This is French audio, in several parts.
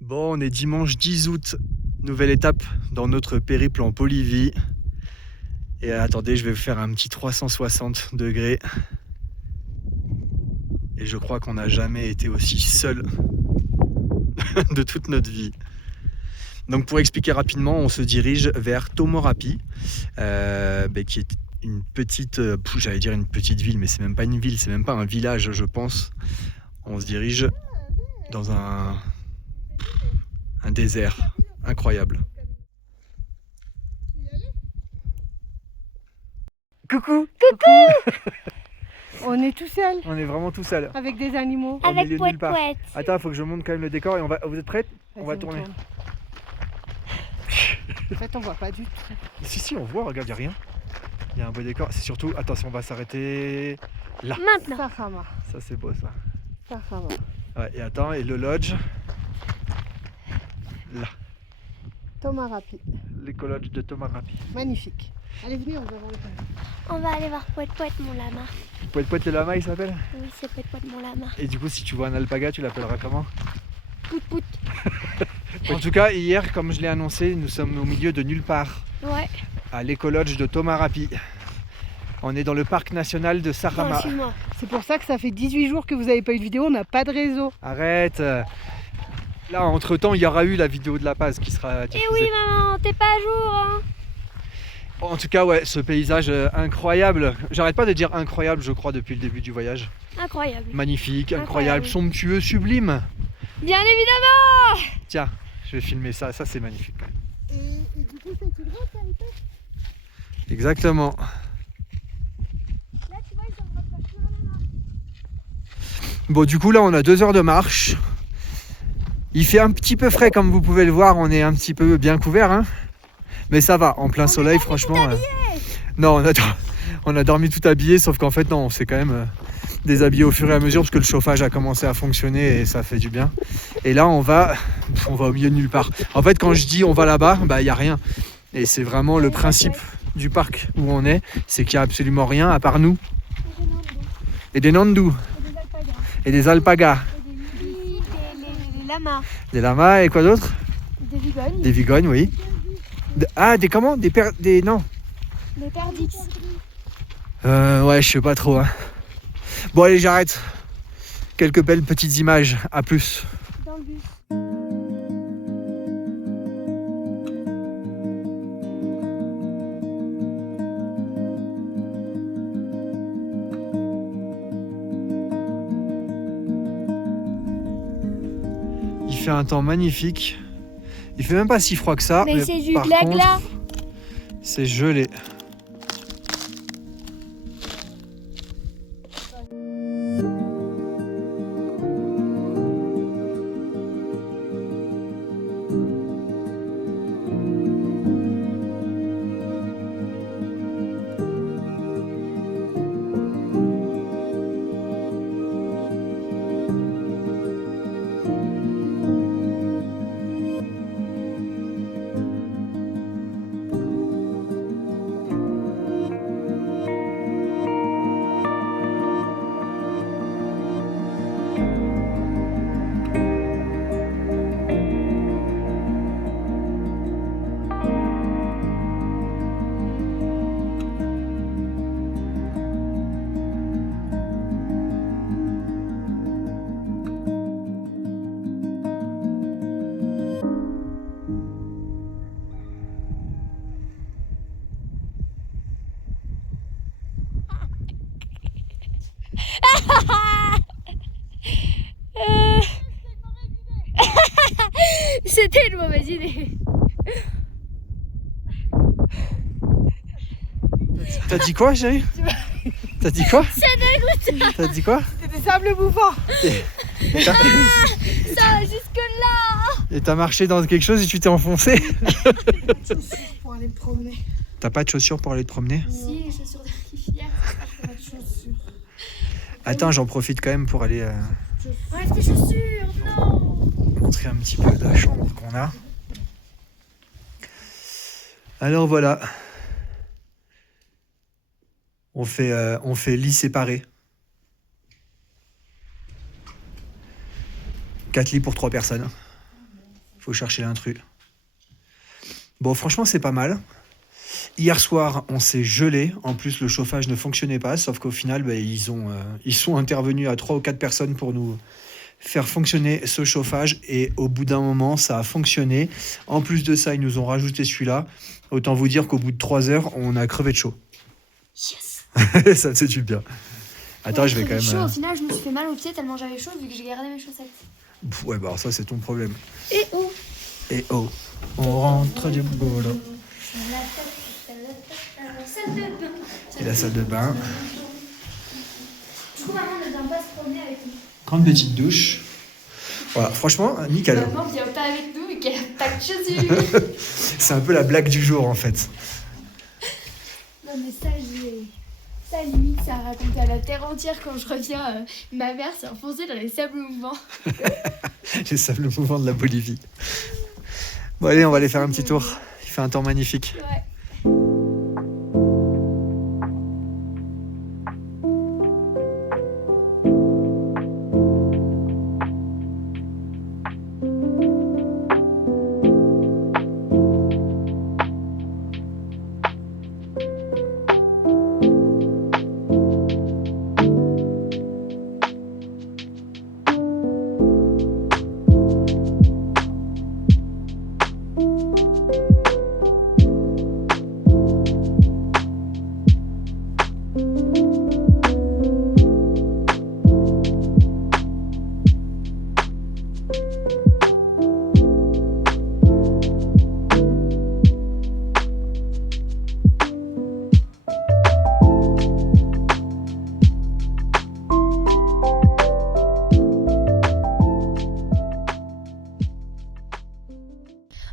Bon, on est dimanche 10 août, nouvelle étape dans notre périple en Bolivie. Et attendez, je vais faire un petit 360 degrés. Et je crois qu'on n'a jamais été aussi seul de toute notre vie. Donc pour expliquer rapidement, on se dirige vers Tomorapi, qui est une petite, j'allais dire une petite ville, mais c'est même pas une ville, c'est même pas un village, je pense. On se dirige dans un désert incroyable. Coucou. On est tout seul On est vraiment tout seul. avec des animaux. Au Avec milieu de nulle part. Pouette. Attends, il faut que je monte quand même le décor et vous êtes prêts? On va Vas-y, tourner. tourne. En fait, on voit pas du tout. Si, on voit, regarde, il n'y a rien. Il y a un beau décor. C'est surtout, attention, on va s'arrêter là. Maintenant. Sahama. Ça, c'est beau, ça. Sahama. Ouais, et attends, et le lodge? Là, Tomarapi. l'éco-lodge de Tomorapi. Magnifique. Allez, venez, on va voir le palais. On va aller voir Pouette mon lama. Pouette le lama, il s'appelle? Oui, c'est Pouette mon lama. Et du coup, si tu vois un alpaga, tu l'appelleras comment? Pout pout. En tout cas, hier, comme je l'ai annoncé, nous sommes au milieu de nulle part, Ouais. à l'éco-lodge de Tomorapi. On est dans le parc national de Bon, Sahama. suis-moi. C'est pour ça que ça fait 18 jours que vous n'avez pas eu de vidéo, on n'a pas de réseau. Arrête. Là, entre-temps, il y aura eu la vidéo de La Paz qui sera Eh diffusée. oui, maman, t'es pas à jour, hein. En tout cas, ouais, ce paysage incroyable. J'arrête pas de dire incroyable, je crois, depuis le début du voyage. Incroyable. Magnifique, incroyable, Incroyable. somptueux, sublime. Bien évidemment. Tiens, je vais filmer ça. Ça, c'est magnifique. Quand même. Et du coup, c'est tout droit, ça Exactement. Là, tu vois, ils sont en train de faire plus rien, là. Bon, du coup, là, on a 2 heures de marche. Il fait un petit peu frais, comme vous pouvez le voir. On est un petit peu bien couvert, hein. Mais ça va, en plein soleil, franchement. Non, on a dormi tout habillé, sauf qu'en fait, non, on s'est quand même déshabillé au fur et à mesure parce que le chauffage a commencé à fonctionner et ça fait du bien. Et là, on va au milieu de nulle part. En fait, quand je dis on va là-bas, bah, il n'y a rien. Et c'est vraiment le principe du parc où on est, c'est qu'il n'y a absolument rien à part nous. Et des nandous, Et des alpagas. et des alpagas, Et des lubis, des lamas. des lamas et quoi d'autre? Des vigognes. Des vigognes, oui. Des comment? Non. Des perdix. Ouais, je sais pas trop. Hein. Bon, allez, j'arrête. Quelques belles petites images. À plus. Dans le bus. Il fait un temps magnifique. Il fait même pas si froid que ça. Mais c'est du par glas-glas. contre, c'est gelé. C'était une mauvaise idée. T'as dit quoi, chérie? T'as dit quoi? C'est dégoûtant. T'as dit quoi? C'est des sables bouffants. Ça va jusque-là. Et t'as marché dans quelque chose et tu t'es enfoncé? Pour aller me promener. T'as pas de chaussures pour aller te promener? Si, les chaussures de rivière. Pas de chaussures. Attends, j'en profite quand même pour aller Enlève tes chaussures, non. montrer un petit peu la chambre qu'on a. Alors voilà. On fait lit séparé. 4 lits pour 3 personnes. faut chercher l'intrus. Bon, franchement, c'est pas mal. Hier soir, on s'est gelé. En plus, le chauffage ne fonctionnait pas. Sauf qu'au final, ils sont intervenus à 3 ou 4 personnes pour nous faire fonctionner ce chauffage. Et au bout d'un moment, ça a fonctionné. En plus de ça, ils nous ont rajouté celui-là. Autant vous dire qu'au bout de 3 heures, on a crevé de chaud. Yes. Ça fait du bien. Attends, Ouais, je vais quand même... chaud, au final, je me suis fait mal aux pieds tellement j'avais chaud vu que j'ai gardé mes chaussettes. Ouais, bah alors ça, c'est ton problème. Et où? Et oh, on rentre du boulot. Et la salle de bain. Du coup, maman ne vient pas se promener avec nous. Grande petite douche. Voilà, franchement, nickel. Maman vient pas avec nous et qu'elle a pas de chaussures. C'est un peu la blague du jour, en fait. Non, mais ça, limite, ça a raconté à la terre entière quand je reviens. Ma mère s'est enfoncée dans les sables mouvants. Les sables mouvants de la Bolivie. Bon, allez, on va aller faire un petit tour. Il fait un temps magnifique. Ouais.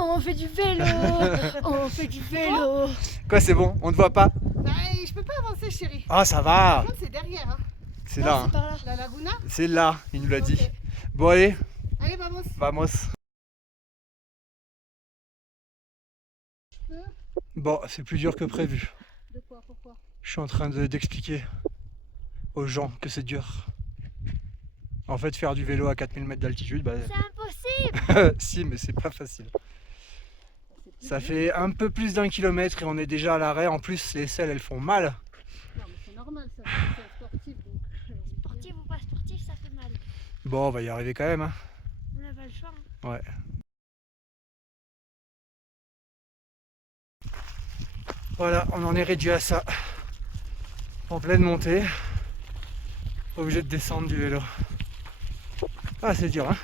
On fait du vélo. On fait du vélo. Quoi, c'est bon? On ne voit pas? Bah, je peux pas avancer, chérie. Ah, ça va. Par contre, c'est derrière. Hein. C'est Non, là. c'est par là. La Laguna. C'est là, il nous l'a dit. Ok. Bon, allez, Allez, vamos. vamos. Bon, c'est plus dur que prévu. De quoi? Pourquoi? Je suis en train d'expliquer aux gens que c'est dur. En fait, faire du vélo à 4000 mètres d'altitude, bah, C'est impossible. si, mais c'est pas facile. Ça fait un peu plus d'1 kilomètre et on est déjà à l'arrêt. En plus, les selles, elles font mal. Non, mais c'est normal, ça. C'est sportif. Donc... Sportif ou pas sportif, ça fait mal. Bon, on va y arriver quand même. Hein. On n'a pas le choix. Hein. Ouais. Voilà, on en est réduit à ça. En pleine montée. Obligé de descendre du vélo. Ah, c'est dur, hein.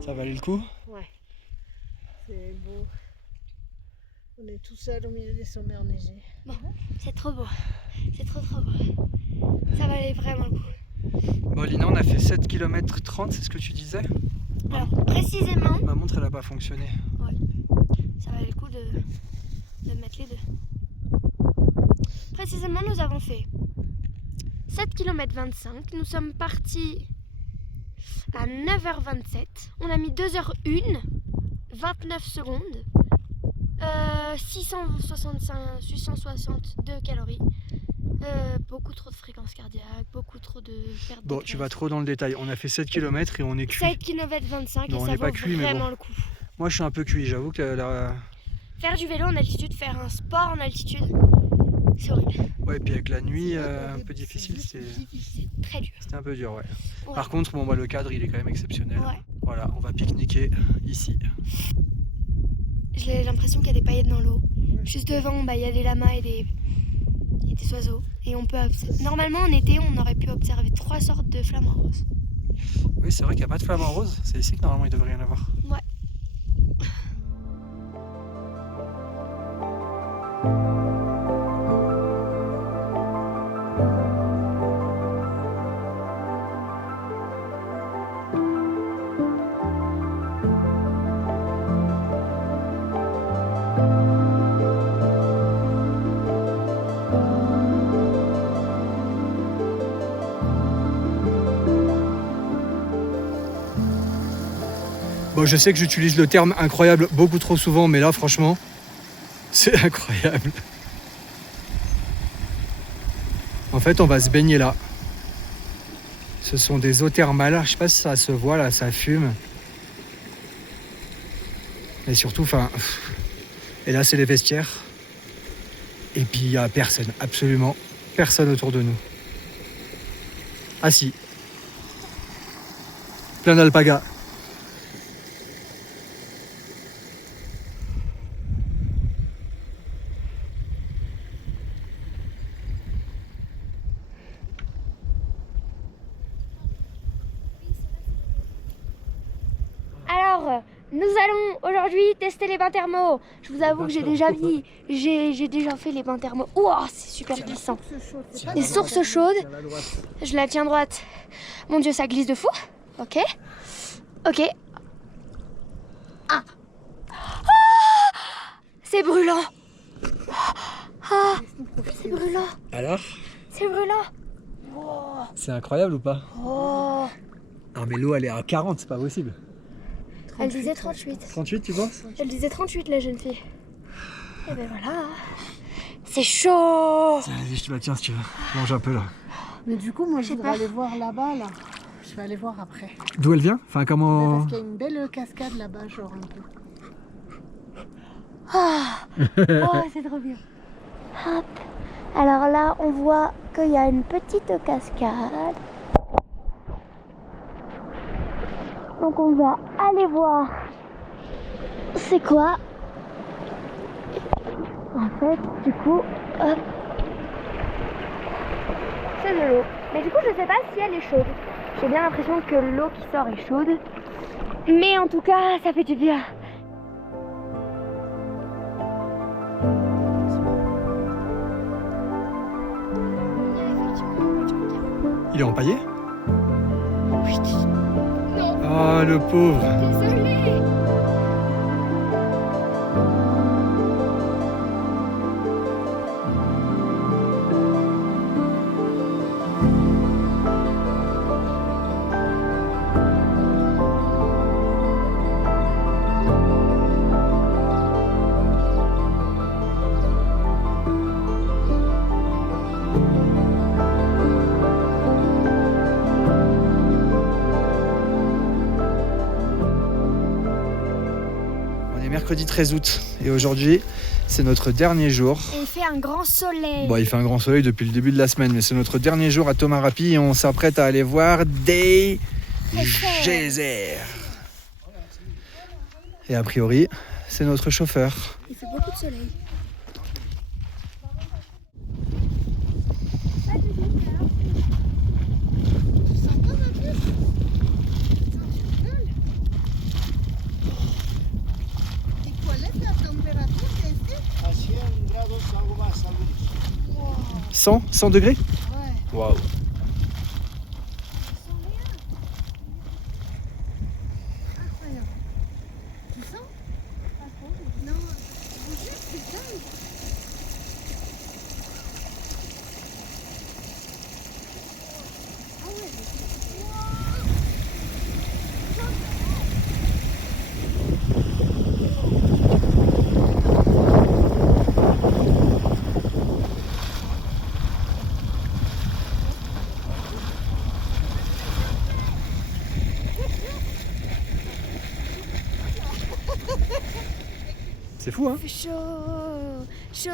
Ça valait le coup? Ouais. C'est beau. On est tout seul au milieu des sommets enneigés. Bon, c'est trop beau. C'est trop beau. Ça valait vraiment le coup. Bon, Lina, on a fait 7 km 30, c'est ce que tu disais? Alors, précisément, Ma montre, elle a pas fonctionné. ça valait le coup de mettre les deux. Précisément, nous avons fait 7 km 25. Nous sommes partis à 9h27. On a mis 2h01, 29 secondes, 662 calories. Beaucoup trop de fréquence cardiaque, beaucoup trop de perte de Bon, tu graisse. vas trop dans le détail. On a fait 7 km et on est cuit. 7 km 25 Non, et on ça n'est vaut pas cuit, mais vraiment bon. le coup. Moi, je suis un peu cuit. J'avoue que Faire du vélo en altitude, faire un sport en altitude, c'est horrible. ouais, puis avec la nuit, un peu difficile, C'est très dur. c'était un peu dur, ouais. Ouais. Par contre, bon, bah, le cadre, il est quand même exceptionnel. Ouais. Voilà, on va pique-niquer ici. J'ai l'impression qu'il y a des paillettes dans l'eau. Juste devant, bah, il y a des lamas et des oiseaux. Et on peut normalement en été, on aurait pu observer 3 sortes de flamants roses. Oui, c'est vrai qu'il n'y a pas de flamant rose. C'est ici que normalement il devrait y en avoir. Ouais. Bon, je sais que j'utilise le terme incroyable beaucoup trop souvent, mais là, franchement, c'est incroyable. En fait, on va se baigner là. Ce sont des eaux thermales. Je sais pas si ça se voit là, ça fume. Et surtout, enfin... Et là, c'est les vestiaires. Et puis, il n'y a personne, absolument personne autour de nous. Ah si. Plein d'alpagas. Alors, nous allons aujourd'hui tester les bains thermaux. Je vous avoue que j'ai déjà fait les bains thermaux. Ouah, c'est super glissant. Les sources chaudes. Je la tiens droite. Mon Dieu, ça glisse de fou. Ok. Ok. Ah. C'est brûlant. Ah, c'est brûlant. Alors, C'est brûlant. Oh. c'est incroyable ou pas? Oh. Non mais l'eau elle est à 40, c'est pas possible. Elle disait 38. 38 tu penses? Elle disait 38 la jeune fille. Et ben voilà. C'est chaud. Vas-y, je te la tiens si tu veux. Mange un peu là. Mais du coup, moi, je sais voudrais pas. aller voir là-bas, là. Je vais aller voir après. D'où elle vient? Enfin comment... Parce qu'il y a une belle cascade là-bas, genre un peu. Ah. Oh, c'est trop bien. Hop. Alors là, on voit qu'il y a une petite cascade. Donc on va aller voir c'est quoi. En fait, du coup, hop. C'est de l'eau. Mais du coup, je sais pas si elle est chaude. J'ai bien l'impression que l'eau qui sort est chaude. Mais en tout cas, ça fait du bien. Il est empaillé? Oui. Non. Ah le pauvre. Désolée. On est mercredi 13 août et aujourd'hui c'est notre dernier jour. Et il fait un grand soleil. Bon, il fait un grand soleil depuis le début de la semaine, mais c'est notre dernier jour à Tomarapi et on s'apprête à aller voir des geysers. Et a priori, c'est notre chauffeur. Il fait beaucoup de soleil. ¿Y cuál es la temperatura que es? A 100 grados, algo más, algunos. 100 degrés? Ouais. Waouh. Incroyable. Tu sens? Non, juste c'est dingue. Ah ouais. C'est fou, hein? Il fait chaud, chaud.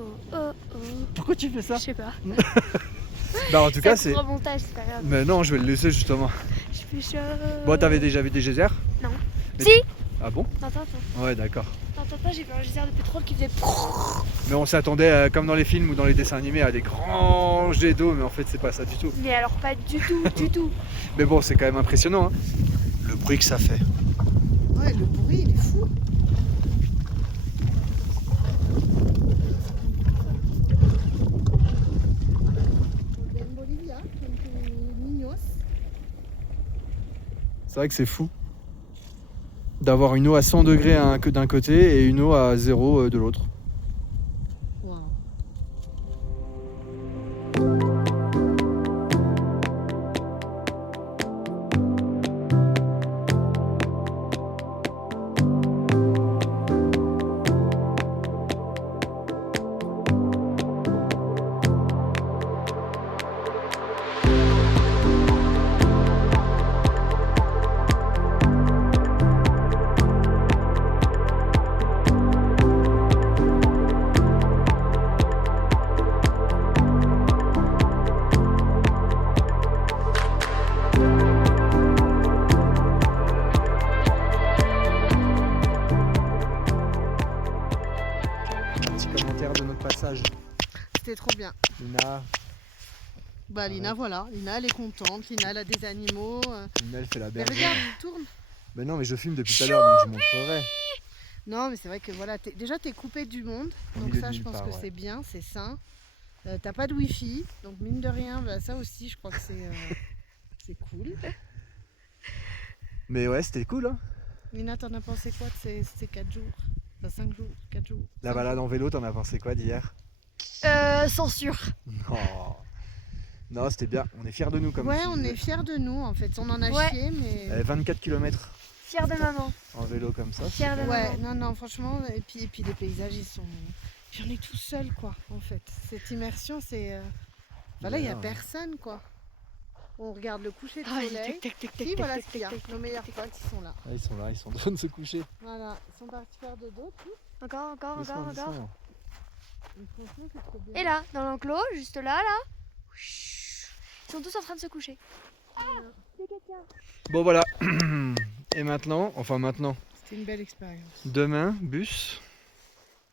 Oh, oh, oh. Pourquoi tu fais ça? Je sais pas. Bah en tout cas c'est... un gros montage, c'est pas grave. Mais non, je vais le laisser justement. Je fais chaud. Bon, t'avais déjà vu des geysers? Non. Mais- Si. Ah bon? Attends, attends. Ouais, d'accord. Attends, j'ai vu un geyser de pétrole qui faisait. Mais on s'attendait, comme dans les films ou dans les dessins animés, à des grands jets d'eau, mais en fait c'est pas ça du tout. Mais alors pas du tout, du tout. Mais bon, c'est quand même impressionnant, hein. Le bruit que ça fait. Ouais, le bruit, il est fou. En Bolivia, donc Niños. C'est vrai que c'est fou d'avoir une eau à 100 degrés d'un côté et une eau à 0 de l'autre. Wow. bien. Lina, Bah Lina, voilà. Lina, elle est contente. Lina, elle a des animaux. Lina, elle fait la Mais bergère. regarde, tourne. Mais non, mais je filme depuis tout à l'heure, donc je montrerai. Non, mais c'est vrai que voilà, déjà t'es coupé du monde, Au donc milieu ça de je nulle pense part, que ouais. c'est bien, c'est sain. T'as pas de wifi, donc mine de rien, bah, ça aussi je crois que c'est cool. Mais ouais, c'était cool, hein. Lina, t'en as pensé quoi de ces 4 jours? Enfin 5 jours, 4 jours. La 5 balade jours. en vélo, t'en as pensé quoi d'hier? Censure. Non, non, c'était bien. On est fiers de nous, comme Ouais, tu on disais. est fiers de nous en fait. On en a Ouais. chié, mais. 24 km Fière de maman. en vélo comme ça. Fière de c'est maman. Ouais, non, non, franchement, et puis les paysages ils sont. J'en ai tout seul quoi, en fait. Cette immersion, c'est. Voilà, il n'y a Ouais. personne quoi. On regarde le coucher de Ah, soleil. Puis voilà ce qu'il y a. Nos meilleurs potes, ils sont là. Ah, ils sont là, ils sont en train de se coucher. Voilà, ils sont partis faire dodo, tous. Encore. Doucement, doucement. Et franchement, c'est trop bien. Et là, dans l'enclos, juste là. Ils sont tous en train de se coucher. Bon, voilà. Et maintenant, C'était une belle expérience. demain, bus.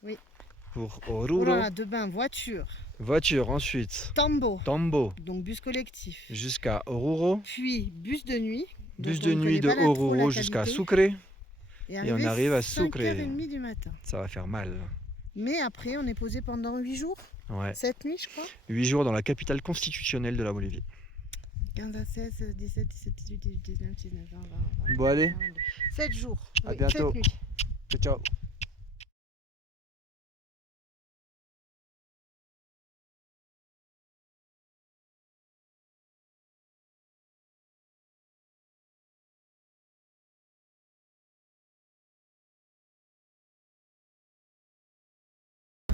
Oui. Pour Oh Oruro. là là, de bain, voiture, Voiture ensuite. Tambo, Tambo donc bus collectif. jusqu'à Oruro. Puis bus de nuit. Bus donc de on ne nuit de connaît pas trop Oruro la jusqu'à qualité. Sucre. Et on arrive à 5h30 du matin. Ça va faire mal. Mais après, on est posé pendant 8 jours. Ouais. 7 nuits, je crois. 8 jours dans la capitale constitutionnelle de la Bolivie. 15 à 16, 17, 17, 18, 18, 19, 19, 20, 20. Bon, allez. 7 jours. À Oui, bientôt. 7 nuits. Ciao, ciao.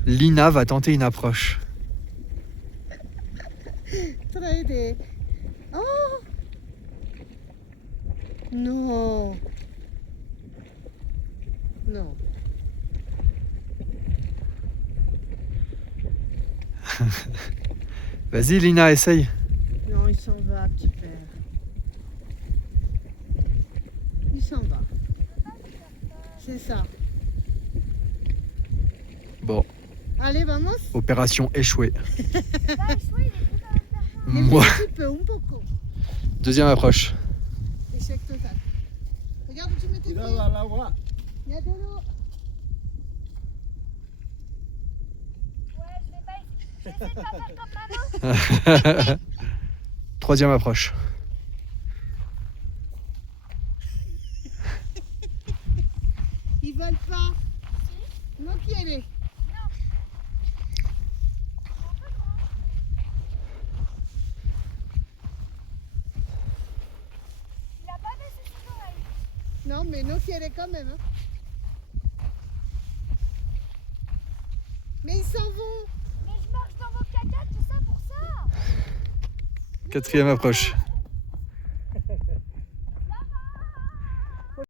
Lina va tenter une approche. Très des... Oh non. Non. Vas-y Lina, essaye. Non, il s'en va, petit père. Il s'en va. C'est ça. Bon, Allez, vamos. opération échouée. Un Moi, petit peu, un poco. deuxième approche. Échec total. Regarde où tu mets tes pieds. Cuidado al agua. Il y a de l'eau. Troisième approche. Ils veulent pas. Non, qui elle est. Il a pas baissé ses oreilles. Non, mais non, qui elle est quand même. Hein. Mais ils s'en vont. Mais je marche dans vos caca, tout ça pour ça. Quatrième approche.